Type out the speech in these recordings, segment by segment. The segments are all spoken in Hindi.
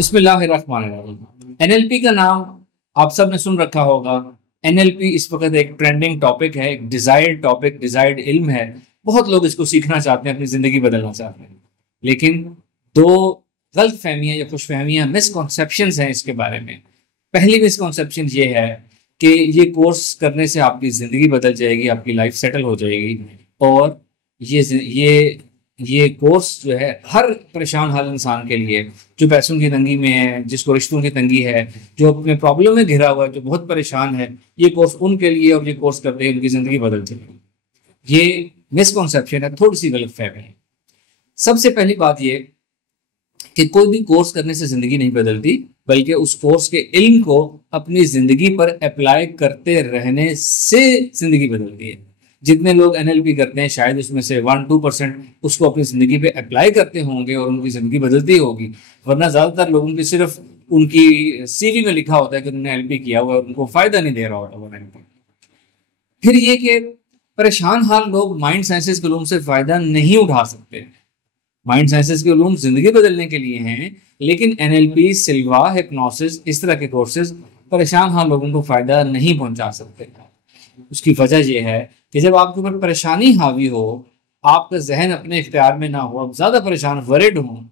बिस्मिल्लाहिर्रहमानिर्रहीम। एनएलपी का नाम आप सब ने सुन रखा होगा। एनएलपी इस वक्त एक ट्रेंडिंग टॉपिक है, एक डिजायर्ड टॉपिक, डिजायर्ड इल्म है। बहुत लोग इसको सीखना चाहते हैं, अपनी जिंदगी बदलना चाहते हैं। लेकिन दो गलत फहमियां या खुशफहमियां, मिसकॉन्सेप्शंस हैं इसके बारे में। पहली मिसकॉन्सेप्शन ये है कि ये कोर्स करने से आपकी ज़िंदगी बदल जाएगी, आपकी लाइफ सेटल हो जाएगी। और ये कोर्स जो है हर परेशान हाल इंसान के लिए, जो पैसों की तंगी में है, जिसको रिश्तों की तंगी है, जो अपने प्रॉब्लम में घिरा हुआ है, जो बहुत परेशान है, ये कोर्स उनके लिए, और ये कोर्स करते हैं उनकी ज़िंदगी बदल जाएगी। ये मिसकॉन्सेप्शन है, थोड़ी सी गलत फहमी है। सबसे पहली बात ये कि कोई भी कोर्स करने से ज़िंदगी नहीं बदलती, बल्कि उस कोर्स के इल्म को अपनी ज़िंदगी पर अप्लाई करते रहने से ज़िंदगी बदलती है। जितने लोग एनएलपी करते हैं, शायद उसमें से 1-2% उसको अपनी ज़िंदगी पे अप्लाई करते होंगे और उनकी ज़िंदगी बदलती होगी। वरना ज़्यादातर लोगों की सिर्फ उनकी सीवी में लिखा होता है कि उन्होंने एनएलपी किया हुआ है, उनको फ़ायदा नहीं दे रहा होता वो एनएलपी। फिर ये कि परेशान हाल लोग माइंड साइंसेज के उलूम से फ़ायदा नहीं उठा सकते। माइंड साइंसेज के उलूम ज़िंदगी बदलने के लिए हैं, लेकिन एनएलपी, सिल्वा, हिप्नोसिस, इस तरह के कोर्सेज परेशान हाल लोगों को फ़ायदा नहीं पहुंचा सकते। उसकी वजह यह है कि जब आपके ऊपर परेशानी हावी हो, आपका जहन अपने इख्तियार में ना हो, आप ज़्यादा परेशान, वरिड हो,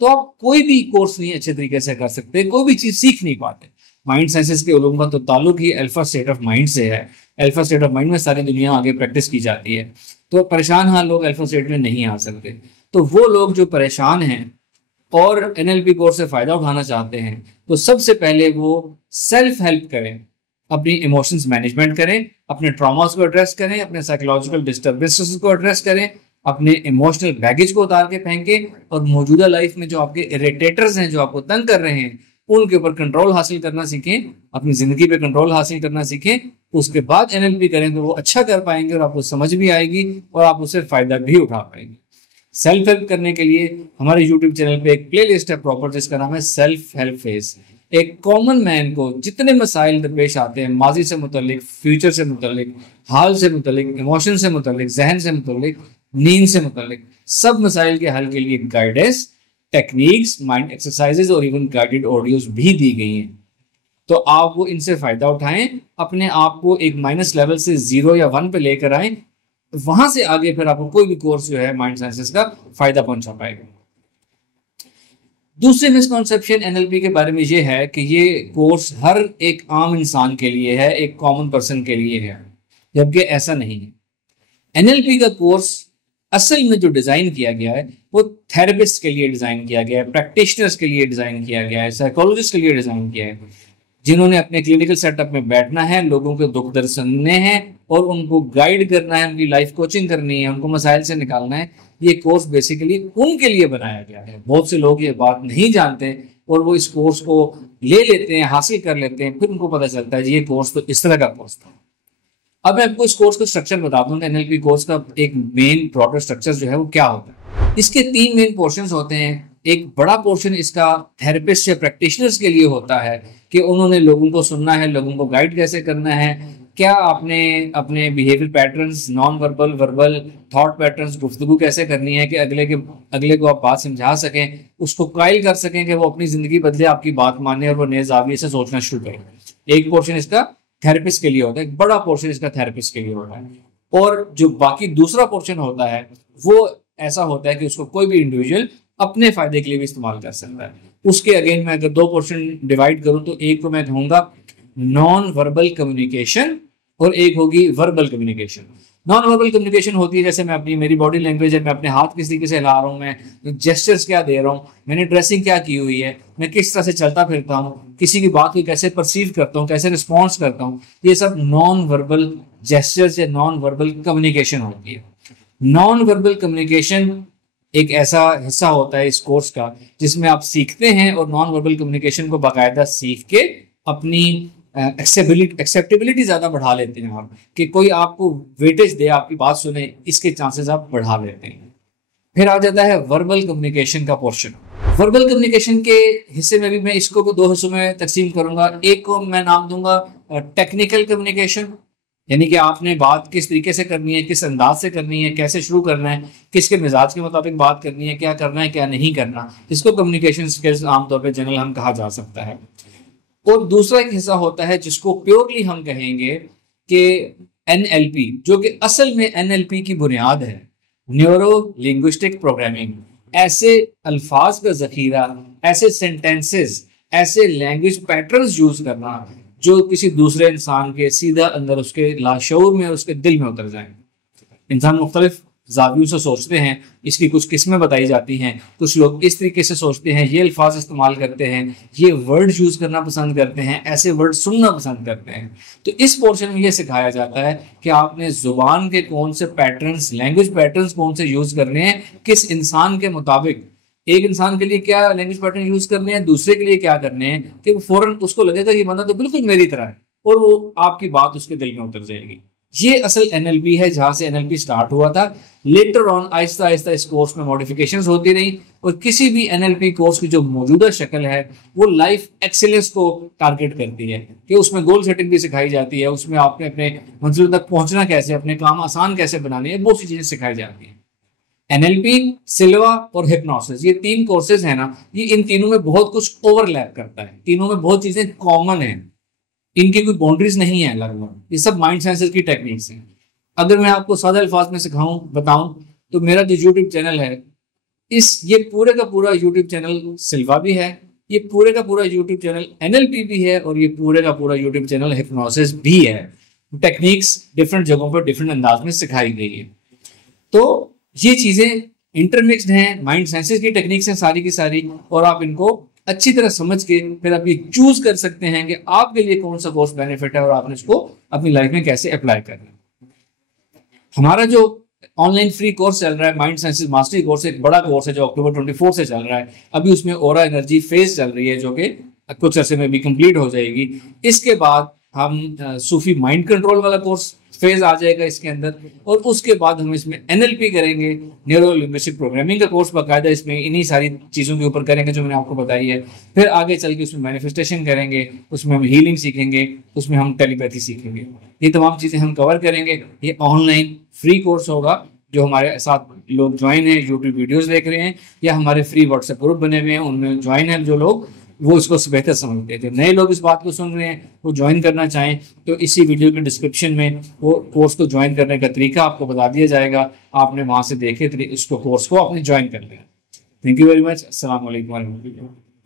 तो आप कोई भी कोर्स नहीं अच्छे तरीके से कर सकते, कोई भी चीज़ सीख नहीं पाते। माइंड साइंसेज के उलूम का तो ताल्लुक ही अल्फा स्टेट ऑफ माइंड से है। अल्फा स्टेट ऑफ माइंड में सारी दुनिया आगे प्रैक्टिस की जाती है। तो परेशान हाल लोग अल्फा स्टेट में नहीं आ सकते। तो वो लोग जो परेशान हैं और एनएलपी कोर्स से फ़ायदा उठाना चाहते हैं, तो सबसे पहले वो सेल्फ हेल्प करें, अपनी इमोशंस मैनेजमेंट करें, अपने ट्रॉमास को एड्रेस करें, अपने साइकोलॉजिकल डिस्टर्बेंसेस को एड्रेस करें, अपने इमोशनल बैगेज को उतार के फेंकें, और मौजूदा लाइफ में जो आपके इरिटेटर्स हैं, जो आपको तंग कर रहे हैं, उनके ऊपर कंट्रोल हासिल करना सीखें, अपनी ज़िंदगी पे कंट्रोल हासिल करना सीखें। उसके बाद एनएलपी करें तो वो अच्छा कर पाएंगे और आपको समझ भी आएगी और आप उससे फ़ायदा भी उठा पाएंगे। सेल्फ हेल्प करने के लिए हमारे यूट्यूब चैनल पे एक प्लेलिस्ट है प्रॉपर, जिसका नाम है सेल्फ हेल्प फेज। एक कॉमन मैन को जितने मसाइल दरपेश आते हैं, माजी से मुतल्लिक, फ्यूचर से मुतल्लिक, हाल से मुतल्लिक, इमोशन से मुतल्लिक, जहन से मुतल्लिक, नींद से मुतल्लिक, सब मसाइल के हल के लिए गाइडेंस, टेक्निक्स, माइंड एक्सरसाइजेज और इवन गाइडेड ऑडियोज भी दी गई हैं। तो आप वो इनसे फ़ायदा उठाएं, अपने आप को एक माइनस लेवल से 0 या 1 पे लेकर आएं। वहां से आगे फिर आपको कोई भी कोर्स जो है माइंड साइंसेस का फ़ायदा पहुंचा पाएगा। दूसरी मिसकॉन्सेप्शन एनएलपी के बारे में ये है कि ये कोर्स हर एक आम इंसान के लिए है, एक कॉमन पर्सन के लिए है, जबकि ऐसा नहीं है। एनएलपी का कोर्स असल में जो डिज़ाइन किया गया है वो थेरेपिस्ट के लिए डिज़ाइन किया गया है, प्रैक्टिशनर्स के लिए डिज़ाइन किया गया है, साइकोलॉजिस्ट के लिए डिज़ाइन किया है, जिन्होंने अपने क्लिनिकल सेटअप में बैठना है, लोगों के दुख दर्द सुनने हैं और उनको गाइड करना है, उनकी लाइफ कोचिंग करनी है, उनको मसाइल से निकालना है। ये कोर्स बेसिकली उनके लिए बनाया गया है। बहुत से लोग ये बात नहीं जानते और वो इस कोर्स को ले लेते हैं, हासिल कर लेते हैं, फिर उनको पता चलता है ये कोर्स तो इस तरह का कोर्स था। अब मैं आपको इस कोर्स का स्ट्रक्चर बता दूं। एनएलपी कोर्स का एक मेन ब्रॉडर स्ट्रक्चर जो है वो क्या होता है। इसके 3 मेन पोर्शंस होते हैं। एक बड़ा पोर्शन इसका थेरेपिस्ट या प्रैक्टिशनर्स के लिए होता है कि उन्होंने लोगों को सुनना है, लोगों को गाइड कैसे करना है, क्या आपने अपने behaviour patterns, non verbal, verbal, thought patterns, गुफ्तगू कैसे करनी है कि अगले को आप बात समझा सकें, उसको कायल कर सकें कि वो अपनी ज़िंदगी बदले, आपकी बात माने और वो नए ज़ाविये से सोचना शुरू करें। एक पोर्शन इसका थेरेपिस्ट के लिए होता है, एक बड़ा पोर्शन इसका थेरेपिस्ट के लिए होता है। और जो बाकी दूसरा पोर्शन होता है वो ऐसा होता है कि उसको कोई भी इंडिविजुअल अपने फायदे के लिए भी इस्तेमाल कर सकता है। उसके अगेन मैं अगर 2 पोर्शन डिवाइड करूं तो एक को मैं कहूंगा नॉन वर्बल कम्युनिकेशन और एक होगी verbal communication. Non verbal communication होती है जैसे मैं अपनी, मेरी बॉडी लैंग्वेज है, मैं अपने हाथ किस तरीके से हिला रहा हूँ, मैं जेस्चर्स क्या दे रहा हूँ, मैंने ड्रेसिंग क्या की हुई है, मैं किस तरह से चलता फिरता हूँ, किसी की बात को कैसे परसीव करता हूँ, कैसे रिस्पॉन्स करता हूँ, ये सब नॉन वर्बल जेस्चर्स या नॉन वर्बल कम्युनिकेशन होती है। नॉन वर्बल कम्युनिकेशन एक ऐसा हिस्सा होता है इस कोर्स का जिसमें आप सीखते हैं और नॉन वर्बल कम्युनिकेशन को बाकायदा सीख के अपनी एक्सेप्टेबिलिटी ज़्यादा बढ़ा लेते हैं आप, कि कोई आपको वेटेज दे, आपकी बात सुने, इसके चांसेस आप बढ़ा लेते हैं। फिर आ जाता है वर्बल कम्युनिकेशन का पोर्शन। वर्बल कम्युनिकेशन के हिस्से में भी मैं इसको 2 हिस्सों में तकसीम करूंगा। एक को मैं नाम दूंगा टेक्निकल कम्युनिकेशन यानी कि आपने बात किस तरीके से करनी है, किस अंदाज से करनी है, कैसे शुरू करना है, किसके मिजाज के मुताबिक बात करनी है, क्या करना है क्या नहीं करना, इसको कम्युनिकेशन स्किल्स आमतौर पर जनरल हम कहा जा सकता है। और दूसरा एक हिस्सा होता है जिसको प्योरली हम कहेंगे कि एनएलपी, जो कि असल में एनएलपी की बुनियाद है, न्यूरो लिंग्विस्टिक प्रोग्रामिंग। ऐसे अल्फाज का जखीरा, ऐसे सेंटेंसेस, ऐसे लैंग्वेज पैटर्न्स यूज करना जो किसी दूसरे इंसान के सीधा अंदर उसके लाशऊर में, उसके दिल में उतर जाए। इंसान मुख्तलिफ जावियों से सोचते हैं, इसकी कुछ किस्में बताई जाती हैं। कुछ लोग इस तरीके से सोचते हैं, ये अल्फाज इस्तेमाल करते हैं, ये वर्ड यूज करना पसंद करते हैं, ऐसे वर्ड सुनना पसंद करते हैं। तो इस पोर्शन में ये सिखाया जाता है कि आपने जुबान के कौन से पैटर्न्स, लैंग्वेज पैटर्न्स कौन से यूज करने हैं, किस इंसान के मुताबिक, एक इंसान के लिए क्या लैंग्वेज पैटर्न यूज करने हैं, दूसरे के लिए क्या करने हैं, कि वो फौरन उसको लगेगा ये बंदा तो बिल्कुल मेरी तरह है, और वो आपकी बात उसके दिल में उतर जाएगी। ये असल एनएलपी है, जहां से एनएलपी स्टार्ट हुआ था। लेटर ऑन आहिस्ता आहिस्ता इस कोर्स में मॉडिफिकेशंस होती रही, और किसी भी एनएलपी कोर्स की जो मौजूदा शक्ल है वो लाइफ एक्सीलेंस को टारगेट करती है, कि उसमें गोल सेटिंग भी सिखाई जाती है, उसमें आपने अपने मंजिल तक पहुंचना कैसे, अपने काम आसान कैसे बनाने हैं, बहुत सी चीजें सिखाई जाती हैं। एनएलपी, सिल्वा और हिप्नोसिस, ये 3 कोर्सेज है ना, ये इन तीनों में बहुत कुछ ओवरलैप करता है, तीनों में बहुत चीजें कॉमन है, इनकी कोई बाउंड्रीज नहीं है लगभग। ये सब माइंड साइंसेस की टेक्निक्स हैं। अगर मैं आपको सादा अल्फाज में सिखाऊं, बताऊं, तो मेरा जो यूट्यूब चैनल है, ये पूरे का पूरा यूट्यूब चैनल सिल्वा भी है, ये पूरे का पूरा यूट्यूब चैनल एनएलपी भी है, और ये पूरे का पूरा यूट्यूब चैनल हिप्नोसिस भी है। टेक्निक्स डिफरेंट जगहों पर डिफरेंट अंदाज में सिखाई गई है। तो ये चीजें इंटरमिक्स्ड हैं, माइंड साइंसेस की टेक्निक्स हैं सारी की सारी, और आप इनको अच्छी तरह समझ के फिर आप ये चूज कर सकते हैं कि आपके लिए कौन सा कोर्स बेनिफिट है, और आपने इसको अपनी लाइफ में कैसे अप्लाई करना है। हमारा जो ऑनलाइन फ्री कोर्स चल रहा है, माइंड साइंसेस मास्टरी कोर्स, एक बड़ा कोर्स है जो अक्टूबर 24 से चल रहा है। अभी उसमें ओरा एनर्जी फेज चल रही है, जो कि कुछ अर्से में भी कंप्लीट हो जाएगी। इसके बाद हम सूफी माइंड कंट्रोल वाला कोर्स फेज आ जाएगा इसके अंदर, और उसके बाद हम इसमें एनएलपी करेंगे, न्यूरो लिंग्विस्टिक प्रोग्रामिंग का कोर्स बाकायदा इसमें इन्हीं सारी चीज़ों के ऊपर करेंगे जो मैंने आपको बताई है। फिर आगे चल के उसमें मैनिफेस्टेशन करेंगे, उसमें हम हीलिंग सीखेंगे, उसमें हम टेलीपैथी सीखेंगे। ये तमाम चीज़ें हम कवर करेंगे। ये ऑनलाइन फ्री कोर्स होगा। जो हमारे साथ लोग ज्वाइन हैं, यूट्यूब वीडियोज़ देख रहे हैं, या हमारे फ्री व्हाट्सएप ग्रुप बने हुए हैं, उनमें ज्वाइन है जो लोग, वो इसको बेहतर समझते थे। नए लोग इस बात को सुन रहे हैं, वो ज्वाइन करना चाहें तो इसी वीडियो के डिस्क्रिप्शन में वो कोर्स को ज्वाइन करने का तरीका आपको बता दिया जाएगा। आपने वहां से देखे इसको कोर्स को आपने ज्वाइन कर लिया। Thank you very much. अस्सलाम वालेकुम।